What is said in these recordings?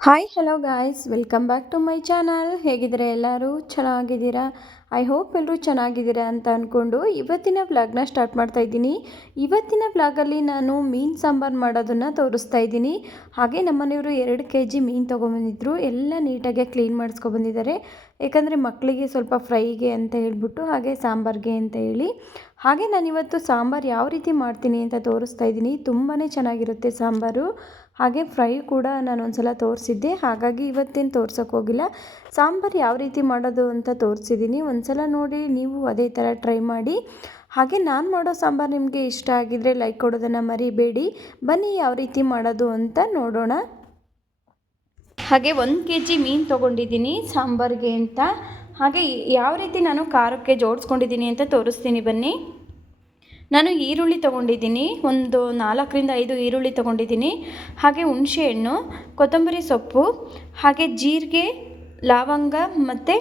Hi hello guys welcome back to my channel ಹೇಗಿದ್ದೀರಾ ಎಲ್ಲರೂ? ಚೆನ್ನಾಗಿದ್ದೀರಾ? ಐ ಹೋಪ್ ಎಲ್ಲರೂ ಚೆನ್ನಾಗಿದ್ದೀರಾ ಅಂತ ಅಂದ್ಕೊಂಡು ಇವತ್ತಿನ ವ್ಲಾಗ್ನ ಸ್ಟಾರ್ಟ್ ಮಾಡ್ತಾ ಇದ್ದೀನಿ. ಇವತ್ತಿನ ವ್ಲಾಗಲ್ಲಿ ನಾನು ಮೀನು ಸಾಂಬಾರು ಮಾಡೋದನ್ನು ತೋರಿಸ್ತಾ ಇದ್ದೀನಿ. ಹಾಗೆ ನಮ್ಮನೆಯವರು ಎರಡು ಕೆ ಜಿ ಮೀನು ತೊಗೊಂಬಂದಿದ್ರು. ಎಲ್ಲ ನೀಟಾಗಿ ಕ್ಲೀನ್ ಮಾಡಿಸ್ಕೊಬಂದಿದ್ದಾರೆ. ಯಾಕಂದರೆ ಮಕ್ಕಳಿಗೆ ಸ್ವಲ್ಪ ಫ್ರೈಗೆ ಅಂತ ಹೇಳ್ಬಿಟ್ಟು ಹಾಗೆ ಸಾಂಬಾರಿಗೆ ಅಂತ ಹೇಳಿ. ಹಾಗೆ ನಾನಿವತ್ತು ಸಾಂಬಾರು ಯಾವ ರೀತಿ ಮಾಡ್ತೀನಿ ಅಂತ ತೋರಿಸ್ತಾ ಇದ್ದೀನಿ. ತುಂಬಾ ಚೆನ್ನಾಗಿರುತ್ತೆ ಸಾಂಬಾರು. ಹಾಗೆ ಫ್ರೈ ಕೂಡ ನಾನು ಒಂದು ಸಲ ತೋರಿಸಿದ್ದೆ. ಹಾಗಾಗಿ ಇವತ್ತೇನು ತೋರ್ಸೋಕ್ಕೋಗಿಲ್ಲ ಸಾಂಬಾರು ಯಾವ ರೀತಿ ಮಾಡೋದು ಅಂತ ತೋರಿಸಿದ್ದೀನಿ. ಒಂದು ಸಲ ನೋಡಿ ನೀವು ಅದೇ ಥರ ಟ್ರೈ ಮಾಡಿ. ಹಾಗೆ ನಾನು ಮಾಡೋ ಸಾಂಬಾರು ನಿಮಗೆ ಇಷ್ಟ ಆಗಿದ್ದರೆ ಲೈಕ್ ಕೊಡೋದನ್ನು ಮರಿಬೇಡಿ. ಬನ್ನಿ ಯಾವ ರೀತಿ ಮಾಡೋದು ಅಂತ ನೋಡೋಣ. ಹಾಗೆ ಒಂದು ಕೆ ಜಿ ಮೀನು ತೊಗೊಂಡಿದ್ದೀನಿ ಸಾಂಬಾರಿಗೆ ಅಂತ. ಹಾಗೆ ಯಾವ ರೀತಿ ನಾನು ಖಾರಕ್ಕೆ ಜೋಡಿಸ್ಕೊಂಡಿದ್ದೀನಿ ಅಂತ ತೋರಿಸ್ತೀನಿ ಬನ್ನಿ. ನಾನು ಈರುಳ್ಳಿ ತೊಗೊಂಡಿದ್ದೀನಿ, ಒಂದು ನಾಲ್ಕರಿಂದ ಐದು ಈರುಳ್ಳಿ ತೊಗೊಂಡಿದ್ದೀನಿ. ಹಾಗೆ ಹುಣಸೆಹಣ್ಣು ಕೊತ್ತಂಬರಿ ಸೊಪ್ಪು, ಹಾಗೆ ಜೀರಿಗೆ, ಲವಂಗ ಮತ್ತು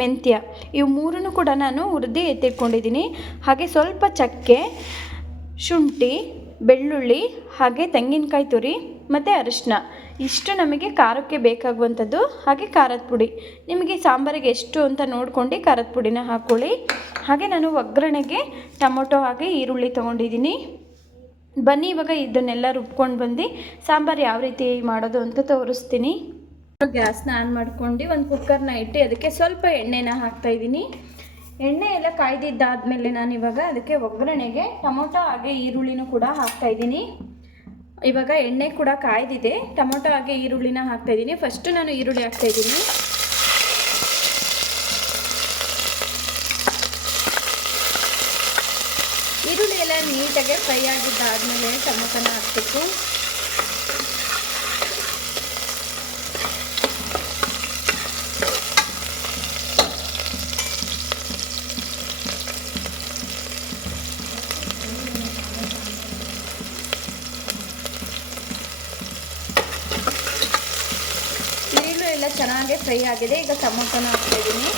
ಮೆಂತ್ಯ. ಇವು ಮೂರನ್ನು ಕೂಡ ನಾನು ಹುರಿದು ಎತ್ತಿಟ್ಕೊಂಡಿದ್ದೀನಿ. ಹಾಗೆ ಸ್ವಲ್ಪ ಚಕ್ಕೆ, ಶುಂಠಿ, ಬೆಳ್ಳುಳ್ಳಿ, ಹಾಗೆ ತೆಂಗಿನಕಾಯಿ ತುರಿ, ಮತ್ತು ಅರಿಶಿನ ಇಷ್ಟು ನಮಗೆ ಖಾರಕ್ಕೆ ಬೇಕಾಗುವಂಥದ್ದು. ಹಾಗೆ ಖಾರದ ಪುಡಿ. ನಿಮಗೆ ಸಾಂಬಾರಿಗೆ ಎಷ್ಟು ಅಂತ ನೋಡ್ಕೊಂಡು ಖಾರದ ಪುಡಿನ ಹಾಕ್ಕೊಳ್ಳಿ ಹಾಗೆ ನಾನು ಒಗ್ಗರಣೆಗೆ ಟೊಮೊಟೊ ಹಾಗೆ ಈರುಳ್ಳಿ ತೊಗೊಂಡಿದ್ದೀನಿ. ಬನ್ನಿ ಇವಾಗ ಇದನ್ನೆಲ್ಲ ರುಬ್ಕೊಂಡು ಬಂದು ಸಾಂಬಾರು ಯಾವ ರೀತಿ ಮಾಡೋದು ಅಂತ ತೋರಿಸ್ತೀನಿ. ಗ್ಯಾಸ್ನ ಆನ್ ಮಾಡ್ಕೊಂಡು ಒಂದು ಕುಕ್ಕರ್ನ ಇಟ್ಟು ಅದಕ್ಕೆ ಸ್ವಲ್ಪ ಎಣ್ಣೆನ ಹಾಕ್ತಾಯಿದ್ದೀನಿ ಎಣ್ಣೆ ಎಲ್ಲ ಕಾಯ್ದಿದ್ದಾದ್ಮೇಲೆ ನಾನು ಇವಾಗ ಅದಕ್ಕೆ ಒಗ್ಗರಣೆಗೆ ಟೊಮೊಟೊ ಹಾಗೆ ಈರುಳ್ಳಿನೂ ಕೂಡ ಹಾಕ್ತಾ ಇದ್ದೀನಿ. ಇವಾಗ ಎಣ್ಣೆ ಕೂಡ ಕಾಯ್ದಿದೆ. ಟೊಮೊಟೊ ಹಾಗೆ ಈರುಳ್ಳಿನ ಹಾಕ್ತಾ ಇದ್ದೀನಿ. ಫಸ್ಟು ನಾನು ಈರುಳ್ಳಿ ಹಾಕ್ತಾ ಇದ್ದೀನಿ. ಈರುಳ್ಳಿ ಎಲ್ಲ ನೀಟಾಗಿ ಫ್ರೈ ಆಗಿದ್ದಾದಮೇಲೆ ಟೊಮೊಟೊನ ಹಾಕಬೇಕು ಈರುಳ್ಳಿ ಎಲ್ಲ ಚೆನ್ನಾಗೆ ಫ್ರೈ ಆಗಿದೆ. ಈಗ ಟೊಮೊಟೊನ ಹಾಕ್ತಾಯಿದ್ದೀನಿ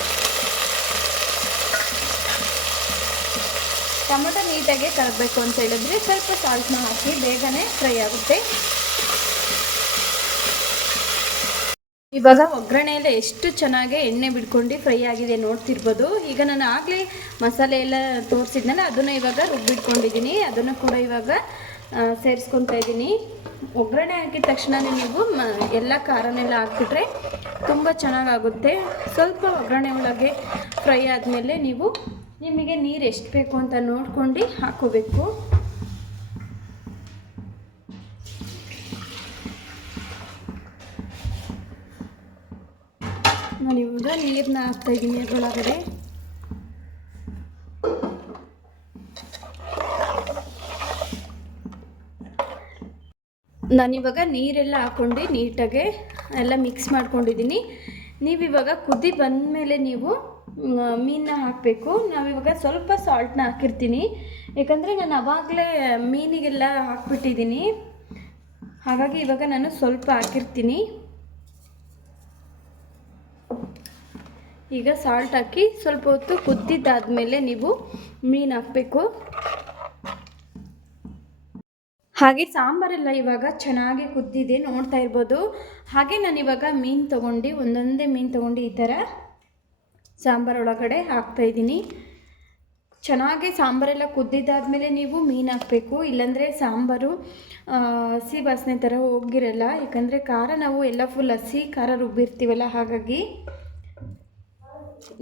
ಟೊಮೊಟೊ ನೀಟಾಗಿ ಕರಗಬೇಕು ಅಂತ ಹೇಳಿದ್ರೆ ಸ್ವಲ್ಪ ಸಾಲ್ಟ್ನ ಹಾಕಿ ಬೇಗನೆ ಫ್ರೈ ಆಗುತ್ತೆ. ಇವಾಗ ಒಗ್ಗರಣೆಯೆಲ್ಲ ಎಷ್ಟು ಚೆನ್ನಾಗಿ ಎಣ್ಣೆ ಬಿಡ್ಕೊಂಡು ಫ್ರೈ ಆಗಿದೆ ನೋಡ್ತಿರ್ಬೋದು. ಈಗ ನಾನು ಆಗಲೇ ಮಸಾಲೆ ಎಲ್ಲ ತೋರಿಸಿದ್ನಲ್ಲ, ಅದನ್ನು ಇವಾಗ ರುಬ್ಬಿಟ್ಕೊಂಡಿದ್ದೀನಿ. ಅದನ್ನು ಕೂಡ ಇವಾಗ ಸೇರಿಸ್ಕೊತಾ ಇದ್ದೀನಿ. ಒಗ್ಗರಣೆ ಹಾಕಿದ ತಕ್ಷಣ ನೀವು ಎಲ್ಲ ಖಾರನೆಲ್ಲ ಹಾಕ್ಬಿಟ್ರೆ ತುಂಬ ಚೆನ್ನಾಗಾಗುತ್ತೆ. ಸ್ವಲ್ಪ ಒಗ್ಗರಣೆ ಒಳಗೆ ಫ್ರೈ ಆದಮೇಲೆ ನೀವು ನಿಮಗೆ ನೀರು ಎಷ್ಟು ಬೇಕು ಅಂತ ನೋಡ್ಕೊಂಡು ಹಾಕೋಬೇಕು. ನಾನು ಇವಾಗ ನೀರನ್ನ ಹಾಕ್ತಾಯಿದ್ದೀನಿ ಅದರೊಳಗಡೆ. ನಾನಿವಾಗ ನೀರೆಲ್ಲ ಹಾಕ್ಕೊಂಡು ನೀಟಾಗೆ ಎಲ್ಲ ಮಿಕ್ಸ್ ಮಾಡ್ಕೊಂಡಿದ್ದೀನಿ. ನೀವಿವಾಗ ಕುದಿ ಬಂದಮೇಲೆ ನೀವು ಮೀನನ್ನ ಹಾಕಬೇಕು. ನಾವಿವಾಗ ಸ್ವಲ್ಪ ಸಾಲ್ಟನ್ನ ಹಾಕಿರ್ತೀನಿ. ಯಾಕಂದರೆ ನಾನು ಅವಾಗಲೇ ಮೀನಿಗೆಲ್ಲ ಹಾಕ್ಬಿಟ್ಟಿದ್ದೀನಿ. ಹಾಗಾಗಿ ಇವಾಗ ನಾನು ಸ್ವಲ್ಪ ಹಾಕಿರ್ತೀನಿ. ಈಗ ಸಾಲ್ಟ್ ಹಾಕಿ ಸ್ವಲ್ಪ ಹೊತ್ತು ಕುದ್ದಿದ್ದಾದಮೇಲೆ ನೀವು ಮೀನು ಹಾಕಬೇಕು. ಹಾಗೆ ಸಾಂಬಾರೆಲ್ಲ ಇವಾಗ ಚೆನ್ನಾಗಿ ಕುದ್ದಿದೆ ನೋಡ್ತಾ ಇರ್ಬೋದು. ಹಾಗೆ ನಾನು ಇವಾಗ ಮೀನು ತೊಗೊಂಡು, ಒಂದೊಂದೇ ಮೀನು ತೊಗೊಂಡು ಈ ಥರ ಸಾಂಬಾರು ಒಳಗಡೆ ಹಾಕ್ತಾಯಿದ್ದೀನಿ ಚೆನ್ನಾಗಿ ಸಾಂಬಾರೆಲ್ಲ ಕುದ್ದಿದ್ದಾದಮೇಲೆ ನೀವು ಮೀನು ಹಾಕಬೇಕು. ಇಲ್ಲಾಂದರೆ ಸಾಂಬಾರು ಹಸಿ ವಾಸನೆ ಥರ ಹೋಗಿರಲ್ಲ. ಯಾಕಂದರೆ ಖಾರ ನಾವು ಎಲ್ಲ ಫುಲ್ ಹಸಿ, ಖಾರ ರುಬ್ಬಿರ್ತೀವಲ್ಲ ಹಾಗಾಗಿ.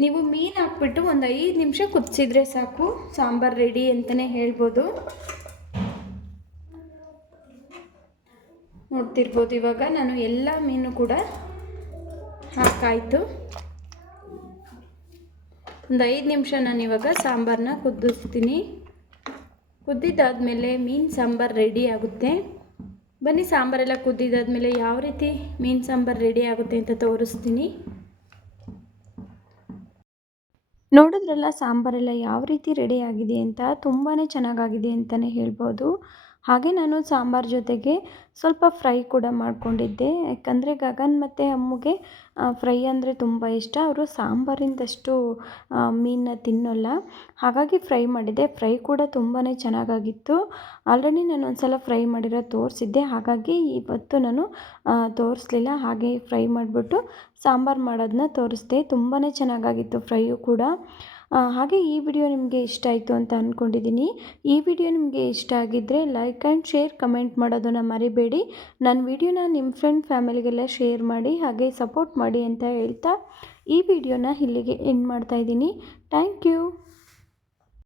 ನೀವು ಮೀನು ಹಾಕ್ಬಿಟ್ಟು ಒಂದು ಐದು ನಿಮಿಷ ಕುದಿಸಿದ್ರೆ ಸಾಕು. ಸಾಂಬಾರು ರೆಡಿ ಅಂತಲೇ ಹೇಳ್ಬೋದು. ನೋಡ್ತಿರ್ಬೋದು. ಇವಾಗ ನಾನು ಎಲ್ಲ ಮೀನು ಕೂಡ ಹಾಕಾಯಿತು. ಒಂದು ಐದು ನಿಮಿಷ ನಾನು ಇವಾಗ ಸಾಂಬಾರನ್ನ ಕುದಿಸ್ತೀನಿ. ಕುದ್ದಿದ್ದಾದಮೇಲೆ ಮೀನು ಸಾಂಬಾರು ರೆಡಿ ಆಗುತ್ತೆ. ಬನ್ನಿ, ಸಾಂಬಾರೆಲ್ಲ ಕುದ್ದಿದ್ದಾದಮೇಲೆ ಯಾವ ರೀತಿ ಮೀನು ಸಾಂಬಾರು ರೆಡಿ ಆಗುತ್ತೆ ಅಂತ ತೋರಿಸ್ತೀನಿ. ನೋಡಿದ್ರಲ್ಲ, ಸಾಂಬಾರೆಲ್ಲ ಯಾವ ರೀತಿ ರೆಡಿ ಆಗಿದೆ ಅಂತ ತುಂಬಾ ಚೆನ್ನಾಗಾಗಿದೆ ಅಂತಲೇ ಹೇಳ್ಬೋದು. ಹಾಗೆ ನಾನು ಸಾಂಬಾರ್ ಜೊತೆಗೆ ಸ್ವಲ್ಪ ಫ್ರೈ ಕೂಡ ಮಾಡಿಕೊಂಡಿದ್ದೆ. ಯಾಕಂದರೆ ಗಗನ್ ಮತ್ತು ಅಮ್ಮುಗೆ ಫ್ರೈ ಅಂದರೆ ತುಂಬ ಇಷ್ಟ. ಅವರು ಸಾಂಬಾರಿಂದಷ್ಟು ಮೀನನ್ನ ತಿನ್ನೋಲ್ಲ. ಹಾಗಾಗಿ ಫ್ರೈ ಮಾಡಿದ್ದೆ ಫ್ರೈ ಕೂಡ ತುಂಬಾ ಚೆನ್ನಾಗಾಗಿತ್ತು. ಆಲ್ರೆಡಿ ನಾನು ಒಂದು ಸಲ ಫ್ರೈ ಮಾಡಿರೋ ತೋರಿಸಿದ್ದೆ. ಹಾಗಾಗಿ ಇವತ್ತು ನಾನು ತೋರಿಸ್ಲಿಲ್ಲ. ಹಾಗೆ ಫ್ರೈ ಮಾಡಿಬಿಟ್ಟು ಸಾಂಬಾರು ಮಾಡೋದನ್ನ ತೋರಿಸ್ದೆ. ತುಂಬಾ ಚೆನ್ನಾಗಾಗಿತ್ತು ಫ್ರೈಯು ಕೂಡ. ಹಾಗೆ ಈ ವಿಡಿಯೋ ನಿಮಗೆ ಇಷ್ಟ ಆಯಿತು ಅಂತ ಅಂದ್ಕೊಂಡಿದ್ದೀನಿ ಈ ವಿಡಿಯೋ ನಿಮಗೆ ಇಷ್ಟ ಆಗಿದ್ದರೆ ಲೈಕ್ ಆ್ಯಂಡ್ ಶೇರ್ ಕಮೆಂಟ್ ಮಾಡೋದನ್ನು ಮರಿಬೇಡಿ. ನನ್ನ ವಿಡಿಯೋನ ನಿಮ್ಮ ಫ್ರೆಂಡ್ ಫ್ಯಾಮಿಲಿಗೆಲ್ಲ ಶೇರ್ ಮಾಡಿ, ಹಾಗೆ ಸಪೋರ್ಟ್ ಮಾಡಿ ಅಂತ ಹೇಳ್ತಾ ಈ ವಿಡಿಯೋನ ಇಲ್ಲಿಗೆ ಎಂಡ್ ಮಾಡ್ತಾ ಇದ್ದೀನಿ. Thank you